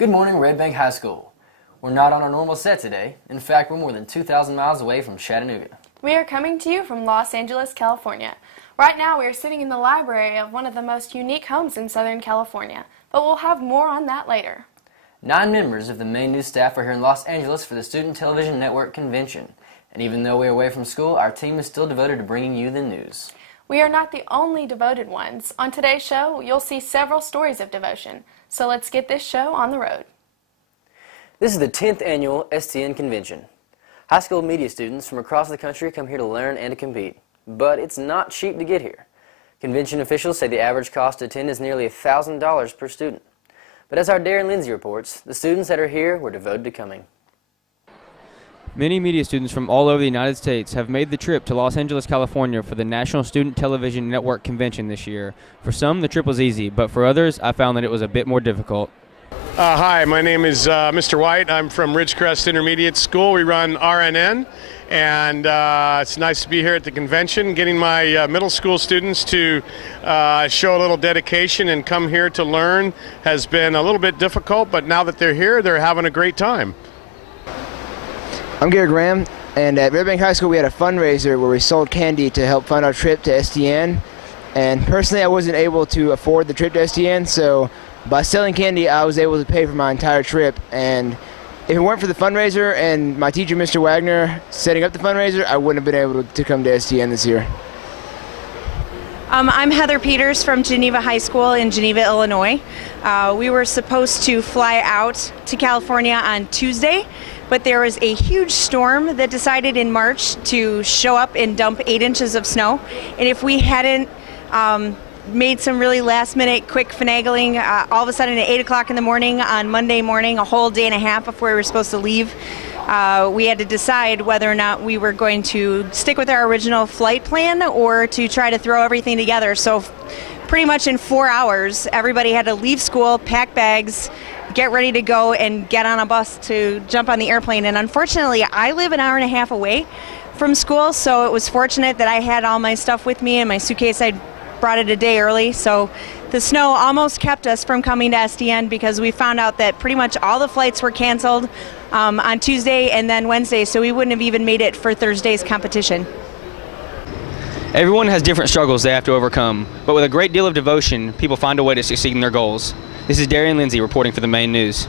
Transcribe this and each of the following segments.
Good morning, Red Bank High School. We're not on our normal set today. In fact, we're more than 2,000 miles away from Chattanooga. We are coming to you from Los Angeles, California. Right now, we are sitting in the library of one of the most unique homes in Southern California, but we'll have more on that later. 9 members of the main news staff are here in Los Angeles for the Student Television Network Convention. And even though we're away from school, our team is still devoted to bringing you the news. We are not the only devoted ones. On today's show, you'll see several stories of devotion. So let's get this show on the road. This is the 10th annual STN Convention. High school media students from across the country come here to learn and to compete. But it's not cheap to get here. Convention officials say the average cost to attend is nearly $1,000 per student. But as our Darren Lindsay reports, the students that are here were devoted to coming. Many media students from all over the United States have made the trip to Los Angeles, California for the National Student Television Network Convention this year. For some, the trip was easy, but for others, I found that it was a bit more difficult. Hi, my name is Mr. White. I'm from Ridgecrest Intermediate School. We run RNN, and it's nice to be here at the convention, getting my middle school students to show a little dedication and come here to learn has been a little bit difficult, but now that they're here, they're having a great time. I'm Gary Graham, and at Red Bank High School we had a fundraiser where we sold candy to help fund our trip to STN. And personally, I wasn't able to afford the trip to STN, so by selling candy, I was able to pay for my entire trip. And if it weren't for the fundraiser and my teacher, Mr. Wagner, setting up the fundraiser, I wouldn't have been able to come to STN this year. I'm Heather Peters from Geneva High School in Geneva, Illinois. We were supposed to fly out to California on Tuesday, but there was a huge storm that decided in March to show up and dump 8 inches of snow. And if we hadn't made some really last-minute quick finagling, all of a sudden at 8 o'clock in the morning on Monday morning, a whole day and a half before we were supposed to leave, we had to decide whether or not we were going to stick with our original flight plan or to try to throw everything together. So pretty much in 4 hours, everybody had to leave school, pack bags, get ready to go, and get on a bus to jump on the airplane. And unfortunately, I live an hour and a half away from school, so it was fortunate that I had all my stuff with me. In my suitcase, I brought it a day early. So the snow almost kept us from coming to STN because we found out that pretty much all the flights were canceled on Tuesday and then Wednesday, so we wouldn't have even made it for Thursday's competition. Everyone has different struggles they have to overcome, but with a great deal of devotion, people find a way to succeed in their goals. This is Darren Lindsay reporting for the main news.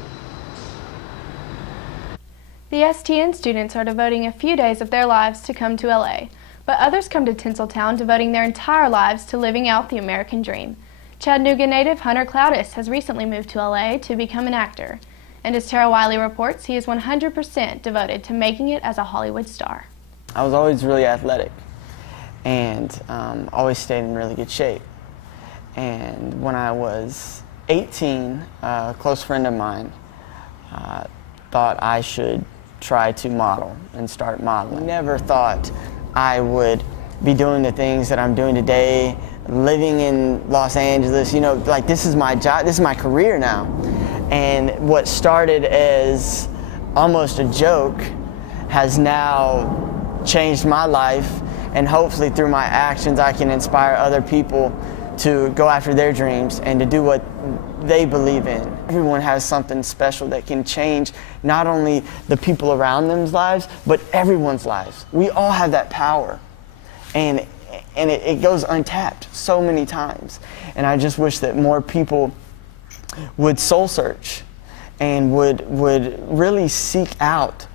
The STN students are devoting a few days of their lives to come to LA, but others come to Tinseltown devoting their entire lives to living out the American dream. Chattanooga native Hunter Cloud AST has recently moved to LA to become an actor, and as Tara Wiley reports, he is 100% devoted to making it as a Hollywood star. I was always really athletic and always stayed in really good shape. And when I was 18, a close friend of mine thought I should try to model and start modeling. Never thought I would be doing the things that I'm doing today, living in Los Angeles, you know, like this is my job, this is my career now. And what started as almost a joke has now changed my life, and hopefully through my actions I can inspire other people to go after their dreams and to do what they believe in. Everyone has something special that can change not only the people around them's lives, but everyone's lives. We all have that power, and it goes untapped so many times. And I just wish that more people would soul search and would really seek out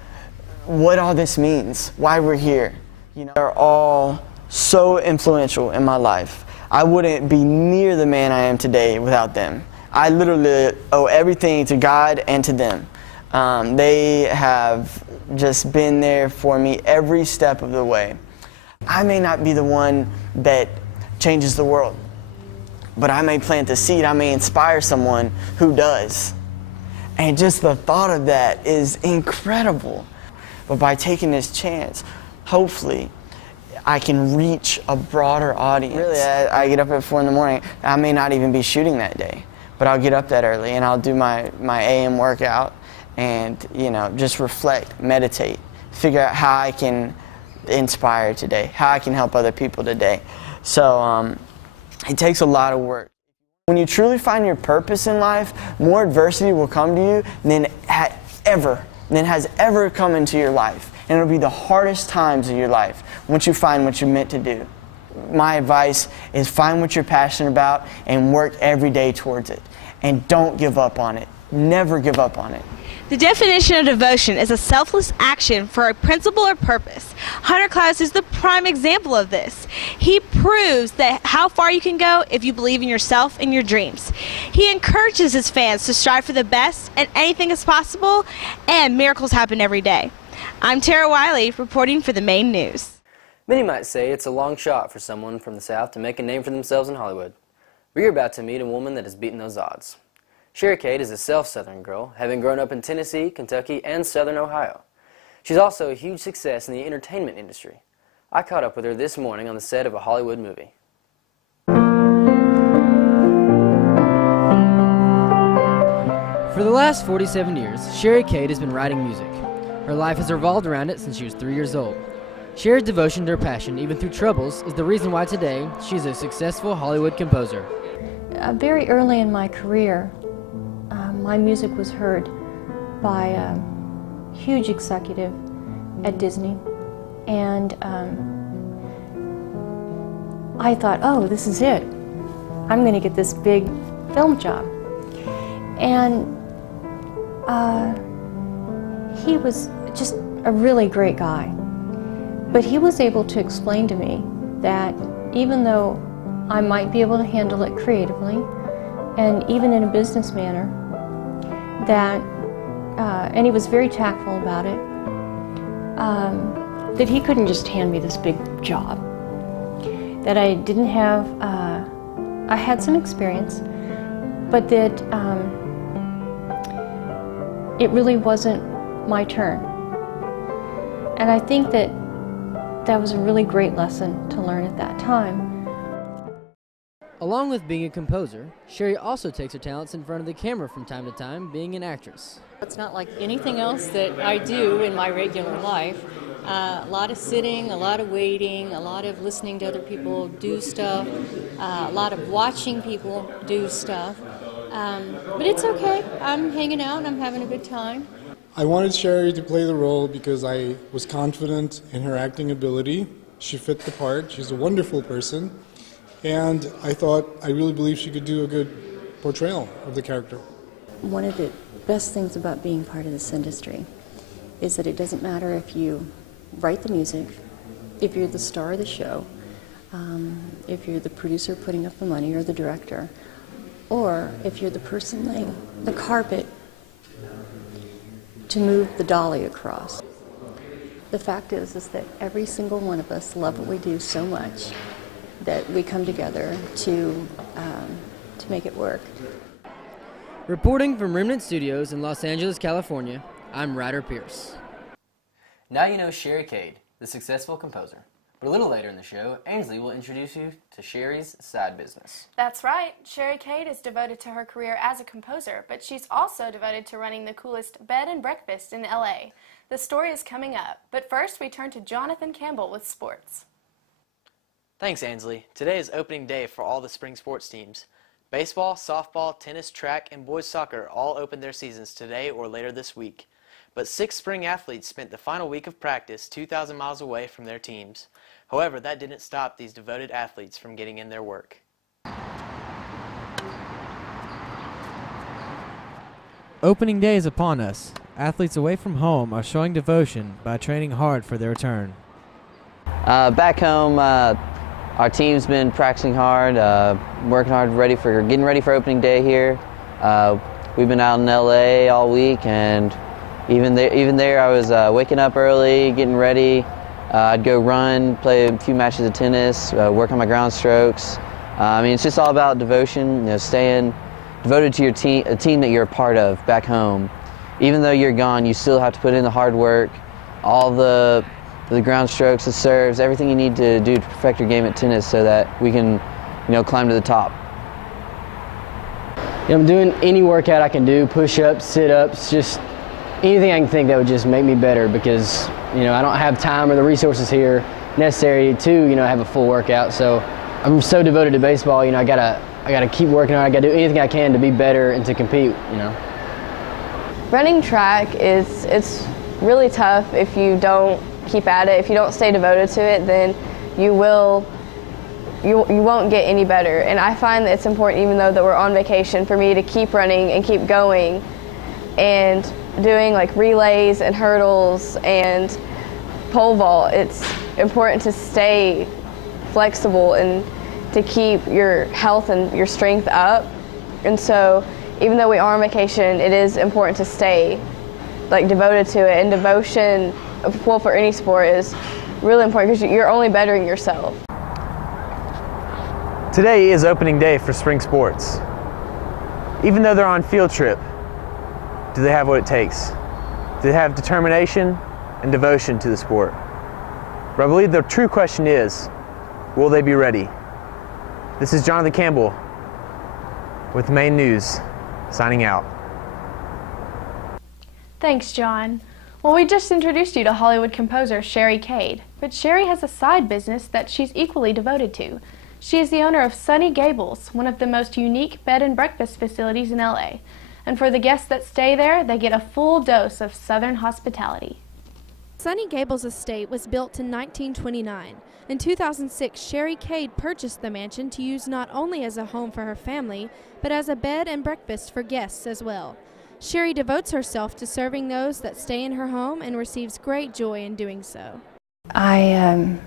what all this means, why we're here. You know, they're all so influential in my life. I wouldn't be near the man I am today without them. I literally owe everything to God and to them. They have just been there for me every step of the way. I may not be the one that changes the world, but I may plant the seed, I may inspire someone who does. And just the thought of that is incredible. But by taking this chance, hopefully, I can reach a broader audience. Really, I get up at 4 in the morning. I may not even be shooting that day, but I'll get up that early and I'll do my AM workout and, you know, just reflect, meditate, figure out how I can inspire today, how I can help other people today. So it takes a lot of work. When you truly find your purpose in life, more adversity will come to you than has ever come into your life. And it'll be the hardest times of your life once you find what you're meant to do. My advice is find what you're passionate about and work every day towards it. And don't give up on it. Never give up on it. The definition of devotion is a selfless action for a principle or purpose. Hunter Cloud is the prime example of this. He proves that how far you can go if you believe in yourself and your dreams. He encourages his fans to strive for the best, and anything is possible, and miracles happen every day. I'm Tara Wiley, reporting for the Maine News. Many might say it's a long shot for someone from the South to make a name for themselves in Hollywood. We're about to meet a woman that has beaten those odds. Sherry Cade is a Southern girl, having grown up in Tennessee, Kentucky, and Southern Ohio. She's also a huge success in the entertainment industry. I caught up with her this morning on the set of a Hollywood movie. For the last 47 years, Sherry Cade has been writing music. Her life has revolved around it since she was 3 years old. Sherry's devotion to her passion, even through troubles, is the reason why today she's a successful Hollywood composer. Very early in my career, my music was heard by a huge executive at Disney, and I thought, oh, this is it. I'm going to get this big film job. And he was just a really great guy. But he was able to explain to me that even though I might be able to handle it creatively and even in a business manner, that, and he was very tactful about it, that he couldn't just hand me this big job. That I didn't have, I had some experience, but that it really wasn't my turn. And I think that that was a really great lesson to learn at that time. Along with being a composer, Sherry also takes her talents in front of the camera from time to time, being an actress. It's not like anything else that I do in my regular life. A lot of sitting, a lot of waiting, a lot of listening to other people do stuff, a lot of watching people do stuff. But it's okay. I'm hanging out and I'm having a good time. I wanted Sherry to play the role because I was confident in her acting ability. She fit the part. She's a wonderful person. And I really believe she could do a good portrayal of the character. One of the best things about being part of this industry is that it doesn't matter if you write the music, if you're the star of the show, if you're the producer putting up the money or the director, or if you're the person laying the carpet to move the dolly across. The fact is that every single one of us love what we do so much that we come together to make it work. Reporting from Remnant Studios in Los Angeles, California, I'm Ryder Pierce. Now you know Sherry Cade, the successful composer. But a little later in the show, Ainsley will introduce you to Sherry's side business. That's right. Sherry Cade is devoted to her career as a composer, but she's also devoted to running the coolest bed and breakfast in LA. The story is coming up, but first we turn to Jonathan Campbell with sports. Thanks, Ainsley. Today is opening day for all the spring sports teams. Baseball, softball, tennis, track, and boys soccer all opened their seasons today or later this week. But 6 spring athletes spent the final week of practice 2,000 miles away from their teams. However, that didn't stop these devoted athletes from getting in their work. Opening day is upon us. Athletes away from home are showing devotion by training hard for their return. Back home, our team's been practicing hard, working hard, getting ready for opening day here. We've been out in LA all week, and even there I was waking up early, getting ready. I'd go run, play a few matches of tennis, work on my ground strokes. I mean, it's just all about devotion, staying devoted to your team, a team that you're a part of back home. Even though you're gone, you still have to put in the hard work, all the ground strokes, the serves, everything you need to do to perfect your game at tennis so that we can, climb to the top. I'm doing any workout I can do, push-ups, sit-ups, just anything I can think that would just make me better because, I don't have time or the resources here necessary to, have a full workout. So I'm so devoted to baseball, I gotta I got to keep working hard. I got to do anything I can to be better and to compete, you know. Running track it's really tough if you don't keep at it. If you don't stay devoted to it, then you won't get any better. And I find that it's important, even though that we're on vacation, for me to keep running and keep going and doing like relays and hurdles and pole vault. It's important to stay flexible and to keep your health and your strength up. And so even though we are on vacation, it is important to stay like devoted to it. And devotion, well, for any sport is really important because you're only bettering yourself. Today is opening day for spring sports. Even though they're on field trip, do they have what it takes? Do they have determination and devotion to the sport? But I believe the true question is, will they be ready? This is Jonathan Campbell with Maine News, signing out. Thanks, John. Well, we just introduced you to Hollywood composer Sherry Cade, but Sherry has a side business that she's equally devoted to. She is the owner of Sunny Gables, one of the most unique bed and breakfast facilities in LA. And for the guests that stay there, they get a full dose of Southern hospitality. Sunny Gables Estate was built in 1929. In 2006, Sherry Cade purchased the mansion to use not only as a home for her family, but as a bed and breakfast for guests as well. Sherry devotes herself to serving those that stay in her home and receives great joy in doing so. I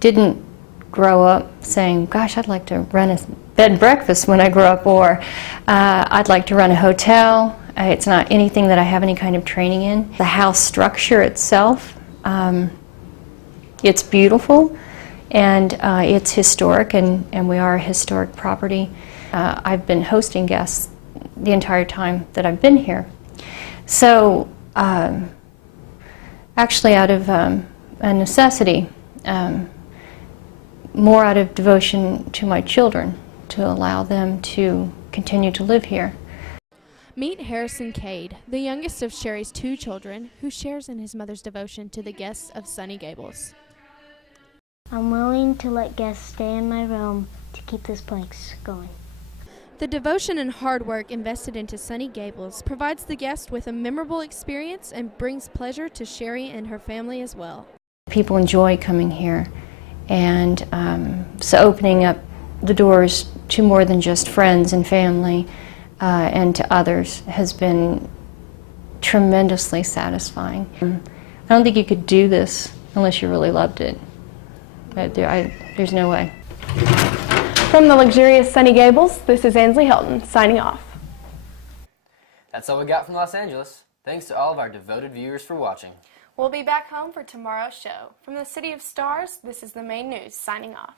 didn't grow up saying, gosh, I'd like to run a bed and breakfast when I grow up, or I'd like to run a hotel. It's not anything that I have any kind of training in. The house structure itself, it's beautiful, and it's historic, and we are a historic property. I've been hosting guests the entire time that I've been here. So actually out of a necessity, more out of devotion to my children, to allow them to continue to live here. Meet Harrison Cade, the youngest of Sherry's 2 children, who shares in his mother's devotion to the guests of Sunny Gables. I'm willing to let guests stay in my room to keep this place going. The devotion and hard work invested into Sunny Gables provides the guest with a memorable experience and brings pleasure to Sherry and her family as well. People enjoy coming here, and so opening up the doors to more than just friends and family and to others has been tremendously satisfying. I don't think you could do this unless you really loved it. There's no way. From the luxurious Sunny Gables, this is Ansley Hilton, signing off. That's all we got from Los Angeles. Thanks to all of our devoted viewers for watching. We'll be back home for tomorrow's show. From the City of Stars, this is the Maine News, signing off.